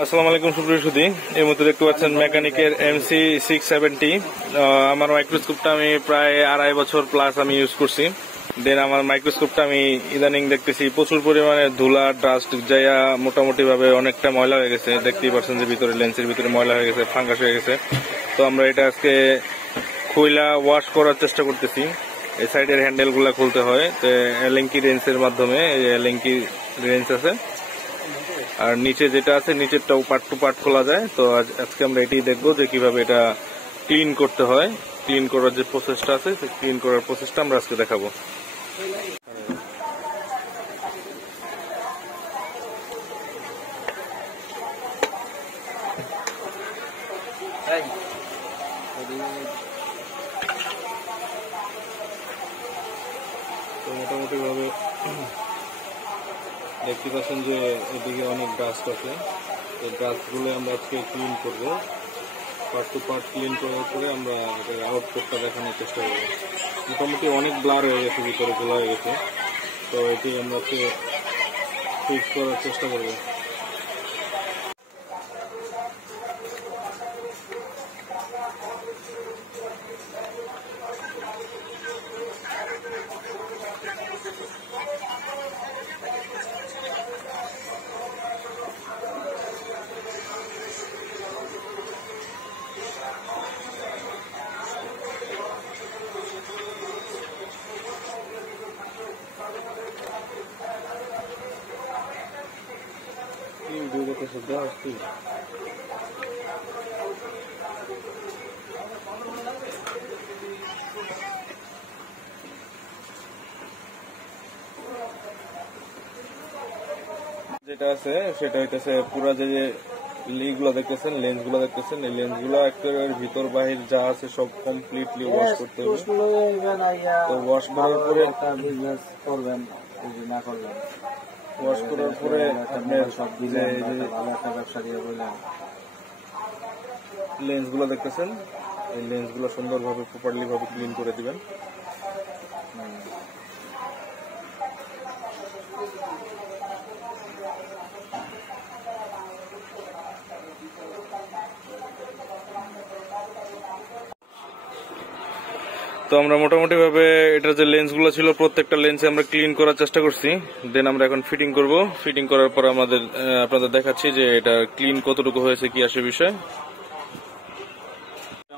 আসসালামু আলাইকুম সুপ্রিয় সুধী। এই মুহূর্তে দেখতে পাচ্ছেন মেকানিকের MC670। আমার মাইক্রোস্কোপটা আমি প্রায় 2.5 বছর প্লাস আমি ইউজ করছি। দেন আমার মাইক্রোস্কোপটা আমি ইদানিং দেখতেছি প্রচুর পরিমাণে ধুলা ডাস্ট যাইয়া মোটামুটি ভাবে অনেকটা ময়লা হয়ে গেছে। দেখতেই পাচ্ছেন যে ভিতরে লেন্সের ভিতরে ময়লা হয়ে গেছে, ফাঙ্গাস হয়ে গেছে। তো আমরা এটা আজকে খুইলা ওয়াশ করার চেষ্টা করতেছি। এই সাইডের হ্যান্ডেল গুলা খুলতে হয়, তো এলেঙ্কি রেঞ্চের মাধ্যমে এই এলেঙ্কি রেঞ্চ আছে, আর নিচে যেটা আছে নিচেরটাও পার্ট টু পার্ট খোলা যায়। তো আজকে আমরা এটাই দেখবো যে কিভাবে এটা ক্লিন করতে হয়। ক্লিন করার যে প্রসেসটা আছে সেই ক্লিন করার প্রসেসটা আমরা আজকে দেখাবো। তো মোটামুটি ভাবে দেখতে পাচ্ছেন যে এদিকে অনেক ডাস্ট আছে। এই ডাস্টগুলো আমরা আজকে ক্লিন করবো। পার্ট টু পার্ট ক্লিন করার পরে আমরা আউটপুটটা দেখানোর চেষ্টা করবো। মোটামুটি অনেক ব্লার হয়ে গেছে, ভিতরে খোলা হয়ে গেছে। তো এটি আমরা ফিক্স করার চেষ্টা করবো। ভিডিও করতে শুদ্ধ আসছি। যেটা আছে সেটা হইতেছে পুরা যে ইগুলো দেখতেছেন, লেন্স গুলো দেখতেছেন, এই লেন্স গুলো একেবারে ভিতর বাহির যা আছে সব কমপ্লিটলি ওয়াশ করতে হবে। তো ওয়াশ করার পরে ওয়াশ করার পরে আপনার সব দিলে ভালো একটা ব্যবসা দিয়ে বললেন লেন্স গুলো দেখতেছেন, এই লেন্স গুলো সুন্দরভাবে প্রপারলি ভাবে ক্লিন করে দিবেন। তো আমরা মোটামুটি ভাবে এটার যে লেন্স গুলো ছিল প্রত্যেকটা লেন্সে আমরা ক্লিন করার চেষ্টা করছি। দেন আমরা এখন ফিটিং করব। ফিটিং করার পর আপনাদের দেখাচ্ছি যে এটা ক্লিন কতটুকু হয়েছে, কি আসে বিষয়।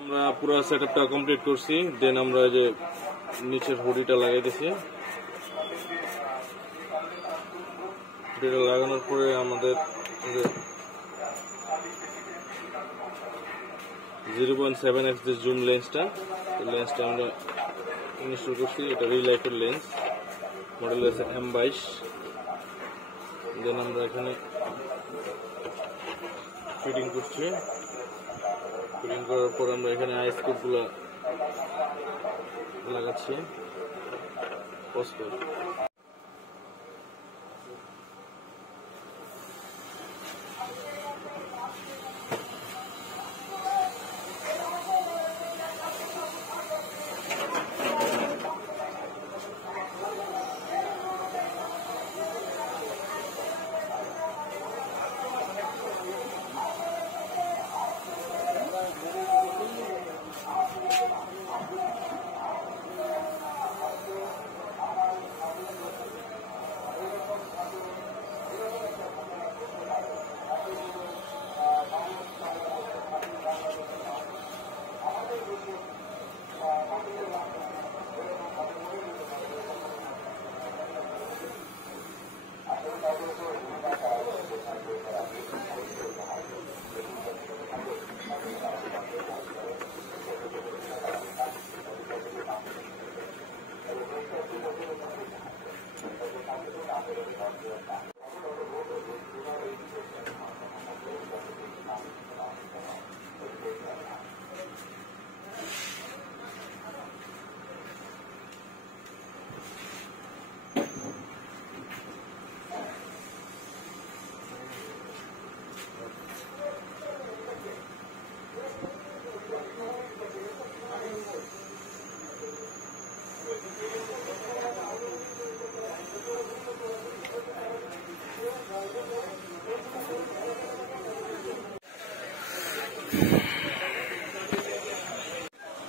আমরা পুরো সেটআপটা কমপ্লিট করছি। দেন আমরা যে নিচের হুডিটা লাগাইতেছি। হুডিটা লাগানোর পরে আমাদের 0.7x যে জুম লেন্সটা আমরা ইনস্টল করছি। এটা রিলাইফের লেন্স, মডেল হচ্ছে M22। দেন আমরা এখানে ফিটিং করছি। ফিটিং করার পর আমরা এখানে আইস্কোপ গুলা লাগাচ্ছি।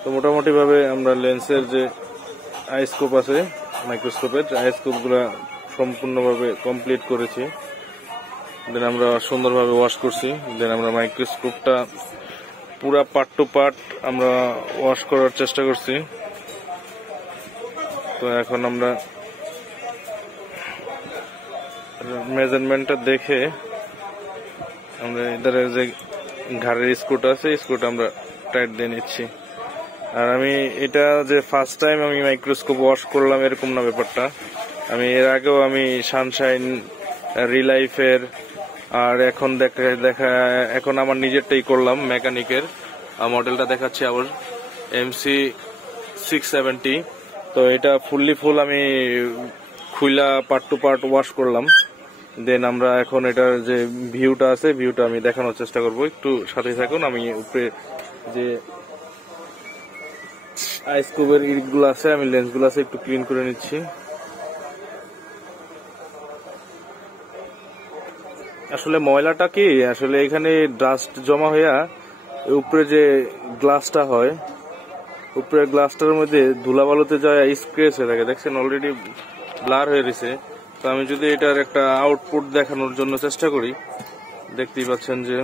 তো মোটামুটি ভাবে আমরা লেন্সের যে আইস্কোপ আছে মাইক্রোস্কোপের আইস্কোপ গুলা সম্পূর্ণভাবে কমপ্লিট করেছি। দেন আমরা সুন্দরভাবে ওয়াশ করছি। দেন আমরা মাইক্রোস্কোপটা পুরা পার্ট টু পার্ট আমরা ওয়াশ করার চেষ্টা করছি। তো এখন আমরা মেজারমেন্টটা দেখে আমরা এধারে যে ঘাড়ের স্ক্রুটা আছে স্ক্রুটা আমরা টাইট দিয়ে নিচ্ছি। আর আমি এটা যে ফার্স্ট টাইম আমি মাইক্রোস্কোপ ওয়াশ করলাম এরকম না ব্যাপারটা। আমি এর আগেও আমি সানশাইন, রিলাইফের, আর এখন দেখা এখন আমার নিজেরটাই করলাম মেকানিকের। মডেলটা দেখাচ্ছি আবার MC670। তো এটা ফুল আমি খুইলা পার্ট টু পার্ট ওয়াশ করলাম। দেন আমরা এখন এটার যে ভিউটা আছে ভিউটা আমি দেখানোর চেষ্টা করব, একটু সাথে থাকুন। আমি উপরে যে আইস্কোপের ইটগুলো আছে আমি লেন্সগুলো আছে একটু ক্লিন করে নিচ্ছি। আসলে ময়লাটা কি আসলে এখানে ডাস্ট জমা হইয়া উপরে যে গ্লাসটা হয় উপরের গ্লাসটার মধ্যে ধুলাবালুতে যায় স্ক্র্যাচ হয়ে থাকে, দেখছেন অলরেডি ব্লার হয়ে গেছে। তো আমি যদি এটার একটা আউটপুট দেখানোর জন্য চেষ্টা করি, দেখতেই পাচ্ছেন যে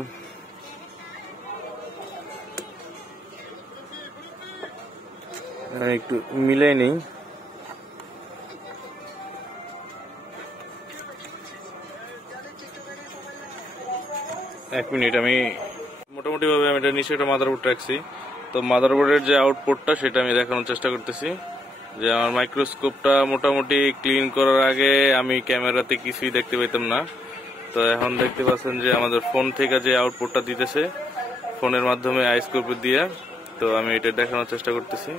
একটু মিলাই নেই। এক মিনিট, আমি মোটামুটি ভাবে আমি এটা নিচে একটা মাদারবোর্ড রাখছি। তো মাদারবোর্ডের যে আউটপুটটা সেটা আমি দেখানোর চেষ্টা করতেছি। যে আমার মাইক্রোস্কোপটা মোটামুটি ক্লিন করার আগে আমি ক্যামেরাতে কিছুই দেখতে পেতাম না। তো এখন দেখতে পাচ্ছেন যে আমাদের ফোন থেকে যে আউটপুটটা দিতেছে ফোনের মাধ্যমে আইস্কোপ দিয়ে, তো আমি এটা দেখানোর চেষ্টা করতেছি।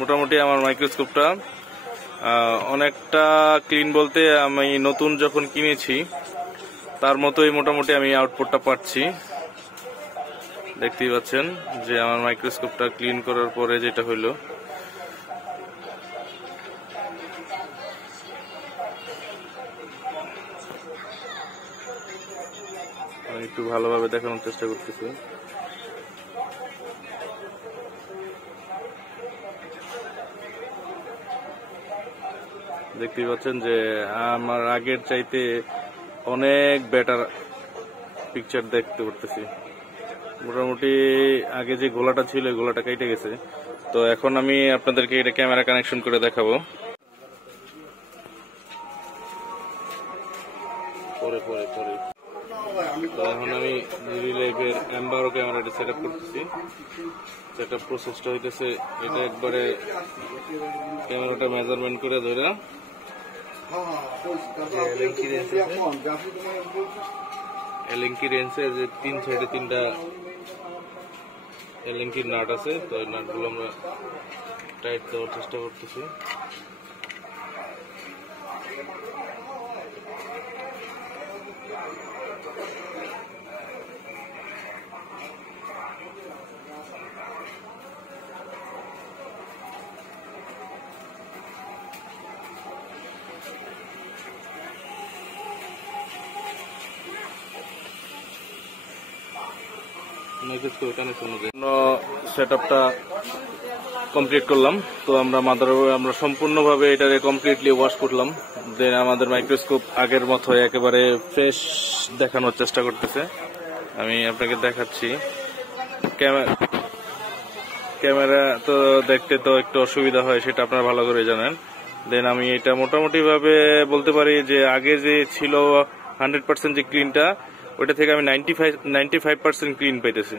মোটামুটি আমার মাইক্রোস্কোপটা অনেকটা ক্লিন বলতে আমি নতুন যখন কিনেছি তার মতোই মোটামুটি আমি আউটপুটটা পাচ্ছি। দেখতেই পাচ্ছেন যে আমার মাইক্রোস্কোপটা ক্লিন করার পরে যেটা হইলো। আমি একটু ভালোভাবে দেখানোর চেষ্টা করতেছি। দেখতেই পাচ্ছেন যে আমার আগের চাইতে অনেক বেটার পিকচার দেখতে পারতেছি। মোটামুটি আগে যে গোলাটা ছিল গোলাটা কেটে গেছে। তো এখন আমি আপনাদেরকে এটা ক্যামেরা কানেকশন করে দেখাবো। তো এখন আমি রিলাইভের এমবারো ক্যামেরাটা সেট আপ করতেছি। সেট আপ প্রসেসটা হইতেছে এটা একবারে ক্যামেরাটা মেজারমেন্ট করে ধরে এলেঙ্কি রেঞ্জের যে 3 সাইডে 3টা এলেঙ্কির নাট আছে। তো এই নাটগুলো আমরা টাইট দেওয়ার চেষ্টা করতেছি। সেটআপটা কমপ্লিট করলাম। তো আমরা আমরা সম্পূর্ণভাবে এটারে কমপ্লিটলি ওয়াশ করলাম। দেন আমাদের মাইক্রোস্কোপ আগের মতো একেবারে ফ্রেশ দেখানোর চেষ্টা করতেছে। আমি আপনাকে দেখাচ্ছি। ক্যামেরা তো দেখতে তো একটু অসুবিধা হয়, সেটা আপনারা ভালো করে জানেন। দেন আমি এটা মোটামুটি ভাবে বলতে পারি যে আগে যে ছিল 100% যে ক্লিনটা ওইটা থেকে আমি 95% ক্লিন পাইতেছি।